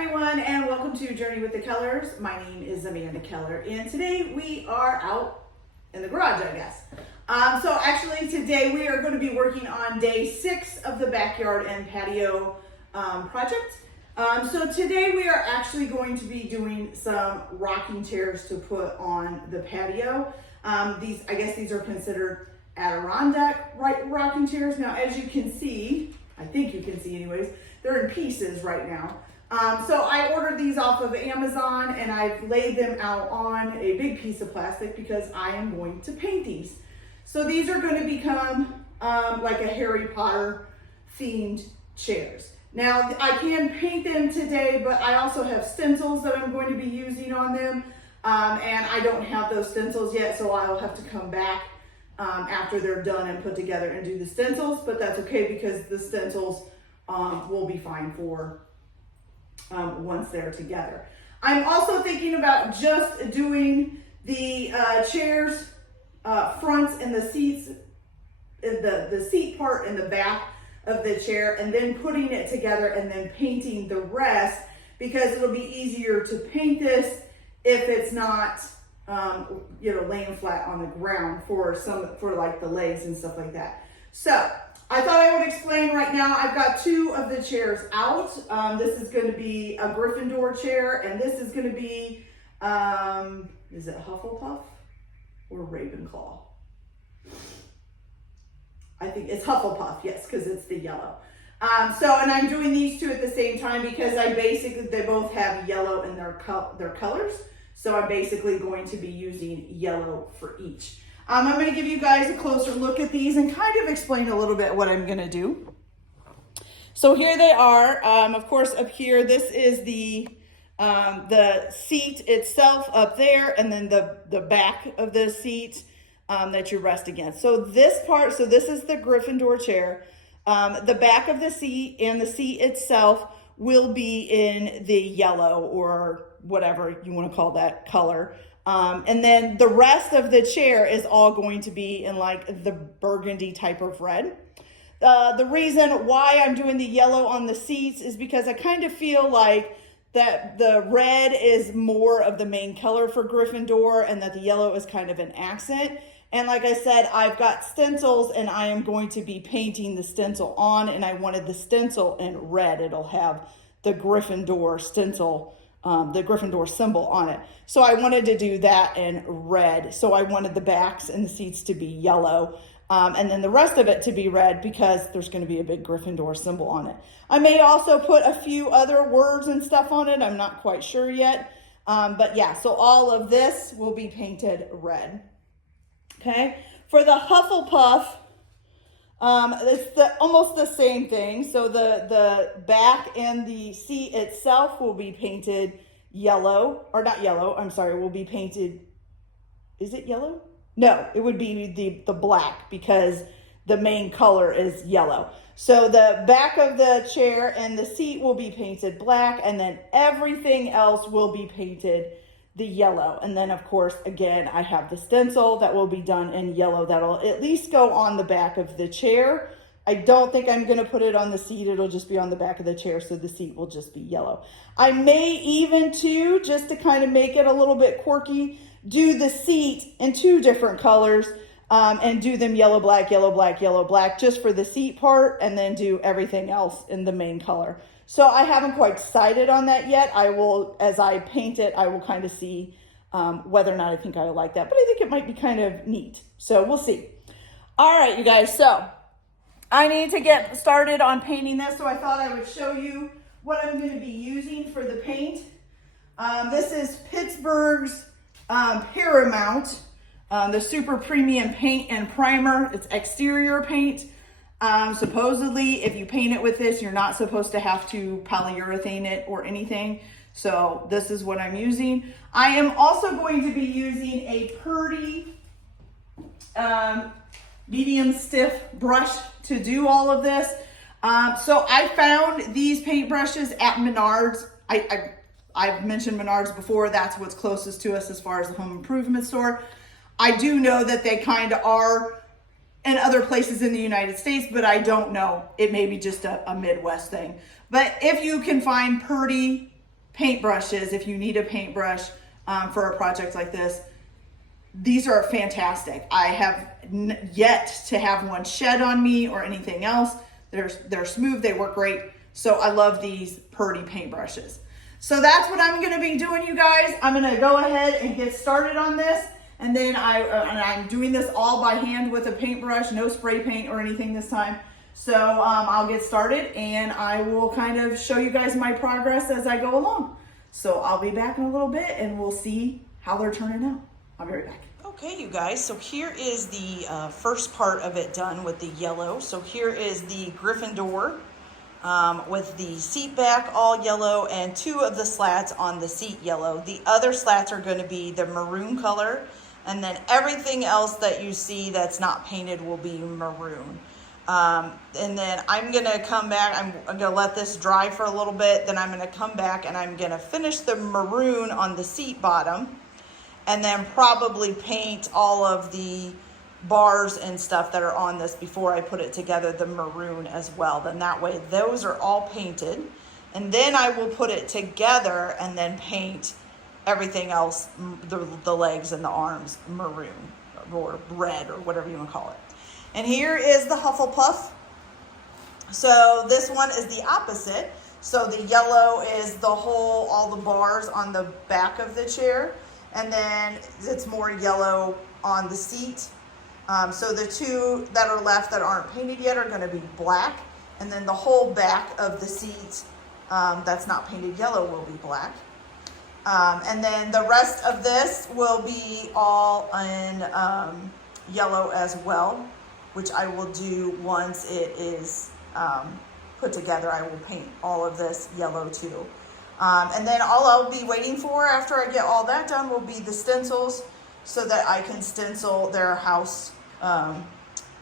everyone, and welcome to Journey with the Kellers. My name is Amanda Keller, and today we are out in the garage, I guess. So actually today we are going to be working on day 6 of the backyard and patio project. So today we are actually going to be doing some rocking chairs to put on the patio. I guess these are considered Adirondack rocking chairs. Now, as you can see, I think you can see anyways, they're in pieces right now. So I ordered these off of Amazon and I've laid them out on a big piece of plastic because I am going to paint these. So these are going to become like a Harry Potter themed chairs. Now I can paint them today, but I also have stencils that I'm going to be using on them. And I don't have those stencils yet, so I'll have to come back after they're done and put together and do the stencils, but that's okay because the stencils will be fine for once they're together. I'm also thinking about just doing the chairs, fronts and the seats, the seat part in the back of the chair, and then putting it together and then painting the rest, because it'll be easier to paint this if it's not laying flat on the ground for like the legs and stuff like that. So I thought I would explain right now. I've got 2 of the chairs out. This is going to be a Gryffindor chair, and this is going to be, is it Hufflepuff or Ravenclaw? I think it's Hufflepuff, yes, because it's the yellow. And I'm doing these 2 at the same time because they both have yellow in their colors. So I'm basically going to be using yellow for each. I'm going to give you guys a closer look at these and kind of explain a little bit what I'm going to do. So here they are. Of course, up here, this is the seat itself up there, and then the back of the seat that you rest against. So this is the Gryffindor chair. The back of the seat and the seat itself will be in the yellow or whatever you want to call that color. And then the rest of the chair is all going to be in like the burgundy type of red. The reason why I'm doing the yellow on the seats is because I kind of feel like that the red is more of the main color for Gryffindor and that the yellow is kind of an accent. And like I said, I've got stencils and I am going to be painting the stencil on, and I wanted the stencil in red. It'll have the Gryffindor stencil, the Gryffindor symbol on it. So I wanted to do that in red. So I wanted the backs and the seats to be yellow, and then the rest of it to be red because there's going to be a big Gryffindor symbol on it. I may also put a few other words and stuff on it. I'm not quite sure yet. But yeah, so all of this will be painted red. Okay, for the Hufflepuff, it's almost the same thing. So the back and the seat itself will be painted yellow, or not yellow, I'm sorry, will be painted, is it yellow? No, it would be the black because the main color is yellow. So the back of the chair and the seat will be painted black, and then everything else will be painted the yellow. And then of course, again, I have the stencil that will be done in yellow that'll at least go on the back of the chair. I don't think I'm going to put it on the seat. It'll just be on the back of the chair, so the seat will just be yellow. I may even too, just to kind of make it a little bit quirky, do the seat in 2 different colors and do them yellow, black, yellow, black, yellow, black, just for the seat part, and then do everything else in the main color. So I haven't quite decided on that yet. I will, as I paint it, I will kind of see whether or not I think I like that. But I think it might be kind of neat. So we'll see. All right, you guys. So I need to get started on painting this. So I thought I would show you what I'm going to be using for the paint. This is Pittsburgh's Paramount, the Super Premium Paint and Primer. It's exterior paint. Supposedly, if you paint it with this, you're not supposed to have to polyurethane it or anything. So this is what I'm using. I am also going to be using a Purdy medium stiff brush to do all of this. So I found these paint brushes at Menards. I've mentioned Menards before. That's what's closest to us as far as the home improvement store. I do know that they kind of are in other places in the United States, but I don't know. It may be just a Midwest thing. But if you can find Purdy paintbrushes, if you need a paintbrush for a project like this, these are fantastic. I have yet to have one shed on me or anything else. They're smooth, they work great. So I love these Purdy paintbrushes. So that's what I'm gonna be doing, you guys. I'm gonna go ahead and get started on this. And then I'm doing this all by hand with a paintbrush, no spray paint or anything this time. So I'll get started and I will kind of show you guys my progress as I go along. So I'll be back in a little bit and we'll see how they're turning out. I'll be right back. Okay, you guys, so here is the first part of it done with the yellow. So here is the Gryffindor with the seat back all yellow and 2 of the slats on the seat yellow. The other slats are going to be the maroon color, and then everything else that you see that's not painted will be maroon. And then I'm going to come back, I'm going to let this dry for a little bit, then I'm going to come back and I'm going to finish the maroon on the seat bottom, and then probably paint all of the bars and stuff that are on this before I put it together, the maroon as well. Then that way those are all painted, and then I will put it together and then paint everything else, the legs and the arms maroon or red or whatever you want to call it. And here is the Hufflepuff. So this one is the opposite. So the yellow is the whole, all the bars on the back of the chair, and then it's more yellow on the seat. So the 2 that are left that aren't painted yet are going to be black, and then the whole back of the seat that's not painted yellow will be black. And then the rest of this will be all in yellow as well, which I will do once it is put together. I will paint all of this yellow too. And then all I'll be waiting for after I get all that done will be the stencils, so that I can stencil their house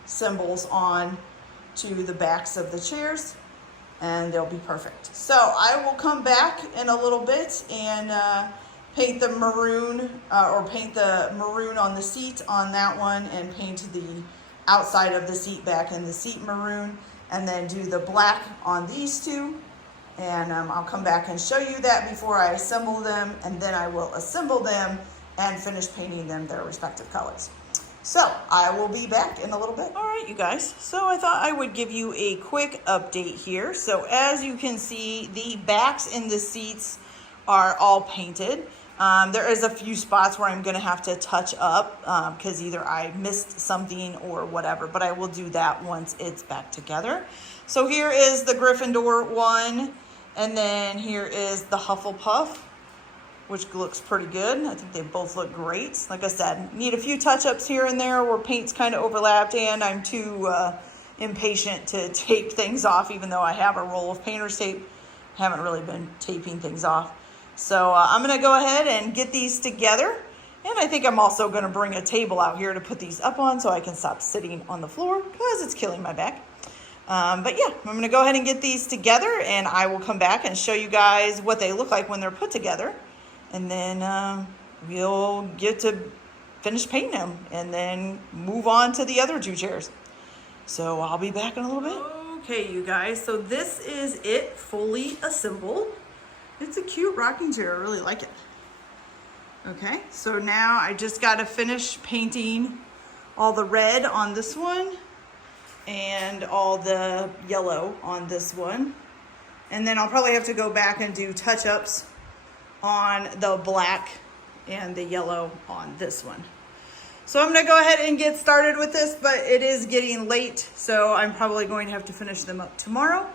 symbols on to the backs of the chairs, and they'll be perfect. So I will come back in a little bit and paint the maroon or paint the maroon on the seat on that one, and paint the outside of the seat back in the seat maroon, and then do the black on these 2. And I'll come back and show you that before I assemble them, and then I will assemble them and finish painting them their respective colors. So I will be back in a little bit. All right, you guys. So I thought I would give you a quick update here. So as you can see, the backs in the seats are all painted. There is a few spots where I'm going to have to touch up because either I missed something or whatever, but I will do that once it's back together. So here is the Gryffindor one, and then here is the Hufflepuff, which looks pretty good. I think they both look great. Like I said, need a few touch-ups here and there where paint's kind of overlapped, and I'm too impatient to tape things off, even though I have a roll of painter's tape. Haven't really been taping things off. So I'm gonna go ahead and get these together. And I think I'm also gonna bring a table out here to put these up on so I can stop sitting on the floor because it's killing my back. But yeah, I'm gonna go ahead and get these together, and I will come back and show you guys what they look like when they're put together. And then we'll get to finish painting them and then move on to the other 2 chairs. So I'll be back in a little bit. Okay, you guys, so this is it fully assembled. It's a cute rocking chair, I really like it. Okay, so now I just got to finish painting all the red on this one and all the yellow on this one. And then I'll probably have to go back and do touch-ups on the black and the yellow on this one. So I'm gonna go ahead and get started with this, but it is getting late, so I'm probably going to have to finish them up tomorrow.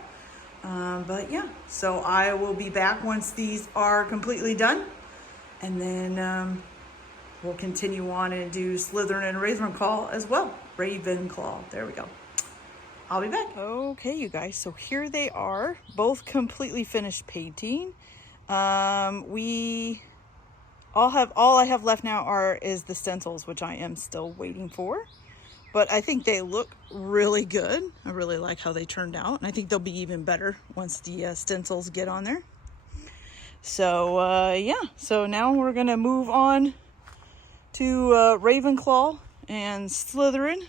But yeah, so I will be back once these are completely done, and then we'll continue on and do Slytherin and Ravenclaw as well. Ravenclaw, there we go. I'll be back. Okay, you guys, so here they are, both completely finished painting. All I have left now is the stencils, which I am still waiting for, but I think they look really good. I really like how they turned out, and I think they'll be even better once the stencils get on there. So yeah, so now we're gonna move on to Ravenclaw and Slytherin,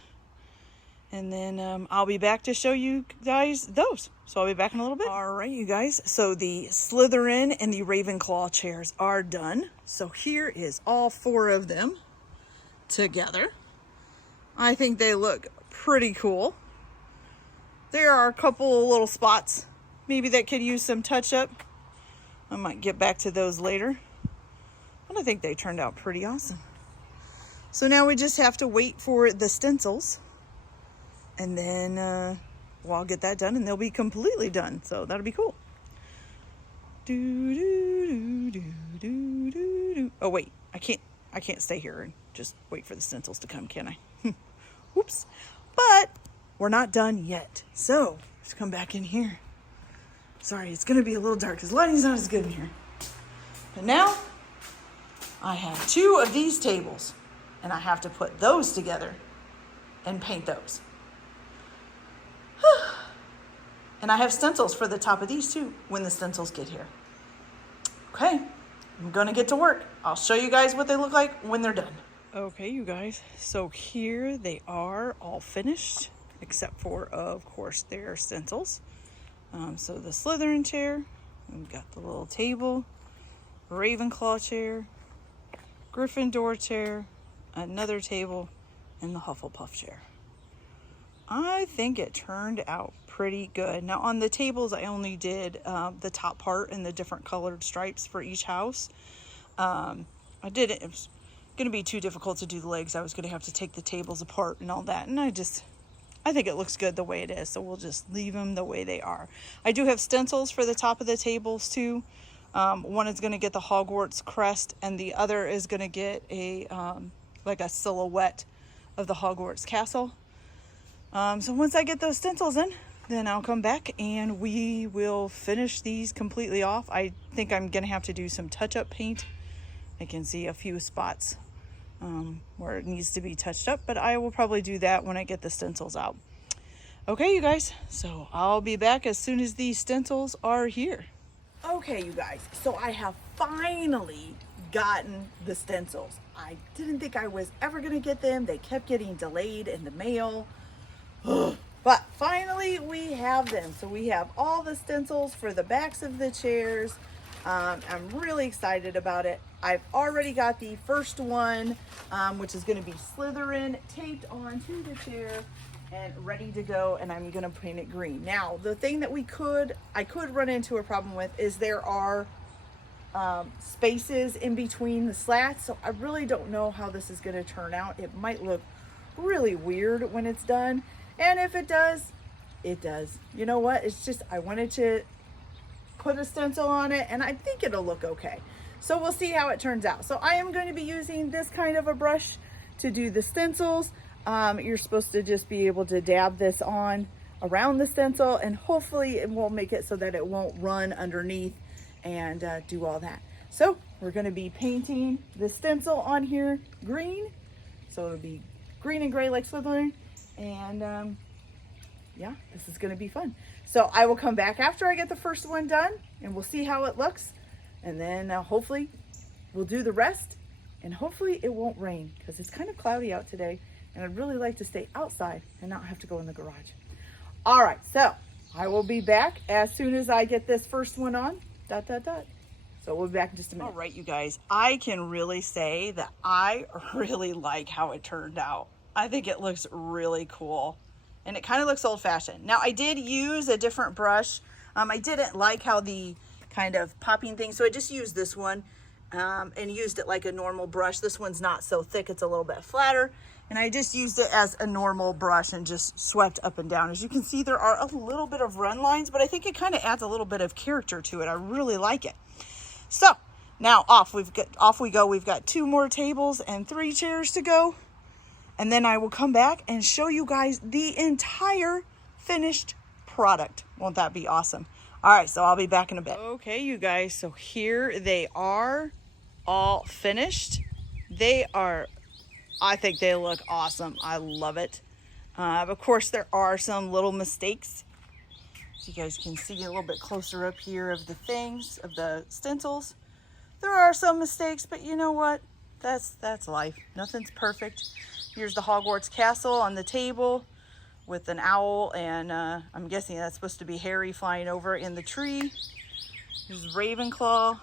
And then I'll be back to show you guys those. So I'll be back in a little bit. All right, you guys. So the Slytherin and the Ravenclaw chairs are done. So here is all 4 of them together. I think they look pretty cool. There are a couple of little spots maybe that could use some touch up. I might get back to those later. But I think they turned out pretty awesome. So now we just have to wait for the stencils. And then well, I'll get that done and they'll be completely done. So that'll be cool. Oh wait, I can't stay here and just wait for the stencils to come, can I? Oops. But we're not done yet. So let's come back in here. Sorry, it's gonna be a little dark because lighting's not as good in here. But now I have 2 of these tables and I have to put those together and paint those. And I have stencils for the top of these too when the stencils get here. Okay, I'm gonna get to work. I'll show you guys what they look like when they're done. Okay, you guys, so here they are all finished, except for, of course, their stencils. So the Slytherin chair, we've got the little table, Ravenclaw chair, Gryffindor chair, another table, and the Hufflepuff chair. I think it turned out pretty good. Now on the tables, I only did the top part and the different colored stripes for each house. It was going to be too difficult to do the legs. I was going to have to take the tables apart and all that. And I think it looks good the way it is. So we'll just leave them the way they are. I do have stencils for the top of the tables too. One is going to get the Hogwarts crest and the other is going to get a like a silhouette of the Hogwarts castle. So once I get those stencils in, then I'll come back and we will finish these completely off. I think I'm going to have to do some touch-up paint. I can see a few spots where it needs to be touched up, but I will probably do that when I get the stencils out. Okay, you guys, so I'll be back as soon as these stencils are here. Okay, you guys, so I have finally gotten the stencils. I didn't think I was ever going to get them. They kept getting delayed in the mail. But finally we have them. So we have all the stencils for the backs of the chairs. I'm really excited about it. I've already got the first one, which is going to be Slytherin, taped onto the chair and ready to go, and I'm going to paint it green. Now, the thing that I could run into a problem with is there are spaces in between the slats, so I really don't know how this is going to turn out. It might look really weird when it's done. And if it does, it does. You know what? It's just, I wanted to put a stencil on it and I think it'll look okay. So we'll see how it turns out. So I am going to be using this kind of a brush to do the stencils. You're supposed to just be able to dab this on around the stencil and hopefully it won't make it so that it won't run underneath and do all that. So we're going to be painting the stencil on here green. So it'll be green and gray like Slytherin. And yeah, this is going to be fun. So I will come back after I get the first one done and we'll see how it looks. And then hopefully we'll do the rest and hopefully it won't rain because it's kind of cloudy out today and I'd really like to stay outside and not have to go in the garage. All right, so I will be back as soon as I get this first one on. So we'll be back in just a minute. All right, you guys, I can really say that I really like how it turned out. I think it looks really cool and it kind of looks old-fashioned. Now I did use a different brush. I didn't like how the kind of popping thing, so I just used this one and used it like a normal brush. This one's not so thick, it's a little bit flatter. And I just used it as a normal brush and just swept up and down. As you can see, there are a little bit of run lines, but I think it kind of adds a little bit of character to it. I really like it. So now off we go. We've got 2 more tables and 3 chairs to go. And then I will come back and show you guys the entire finished product. Won't that be awesome? All right, so I'll be back in a bit. Okay, you guys, so here they are all finished. I think they look awesome. I love it. Of course, there are some little mistakes. So you guys can see a little bit closer up here of the things, of the stencils. There are some mistakes, but you know what? That's life. Nothing's perfect. Here's the Hogwarts castle on the table. with an owl, and I'm guessing that's supposed to be Harry flying over in the tree. This is Ravenclaw.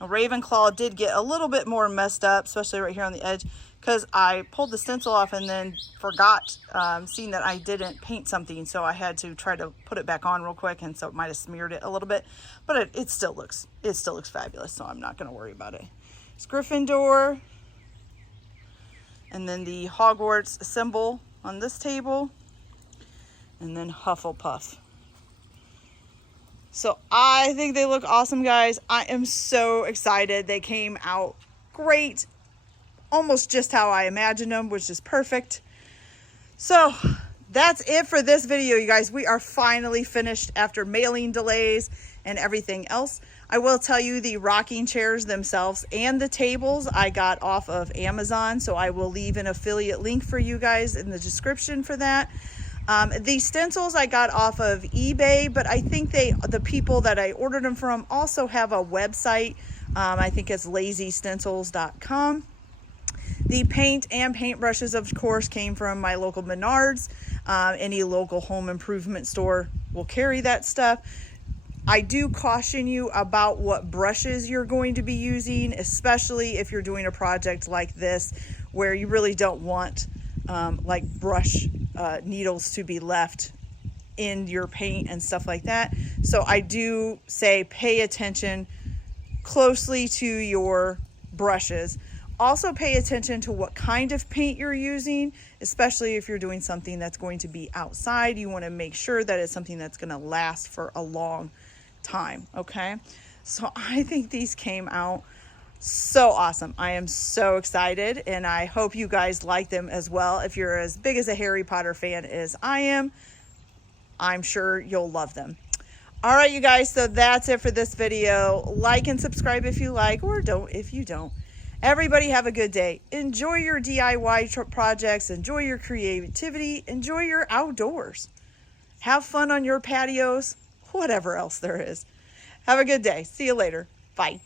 Now, Ravenclaw did get a little bit more messed up, especially right here on the edge, because I pulled the stencil off and then forgot, seeing that I didn't paint something, so I had to try to put it back on real quick, and so it might have smeared it a little bit, but it still looks fabulous, so I'm not going to worry about it. It's Gryffindor, and then the Hogwarts symbol on this table, and then Hufflepuff. So I think they look awesome, guys. I am so excited. They came out great, almost just how I imagined them, which is perfect. So that's it for this video, you guys. We are finally finished after mailing delays and everything else. I will tell you, the rocking chairs themselves and the tables I got off of Amazon, so I will leave an affiliate link for you guys in the description for that. The stencils I got off of eBay, but I think the people that I ordered them from also have a website. I think it's lazystencils.com. The paint and paintbrushes, of course, came from my local Menards. Any local home improvement store will carry that stuff. I do caution you about what brushes you're going to be using, especially if you're doing a project like this where you really don't want like brush needles to be left in your paint and stuff like that. So I do say pay attention closely to your brushes. Also pay attention to what kind of paint you're using, especially if you're doing something that's going to be outside. You want to make sure that it's something that's going to last for a long time, okay? So I think these came out so awesome. I am so excited, and I hope you guys like them as well. If you're as big as a Harry Potter fan as I am, I'm sure you'll love them. All right, you guys, so that's it for this video. Like and subscribe if you like, or don't if you don't. Everybody have a good day. Enjoy your DIY projects. Enjoy your creativity. Enjoy your outdoors. Have fun on your patios. Whatever else there is. Have a good day. See you later. Bye.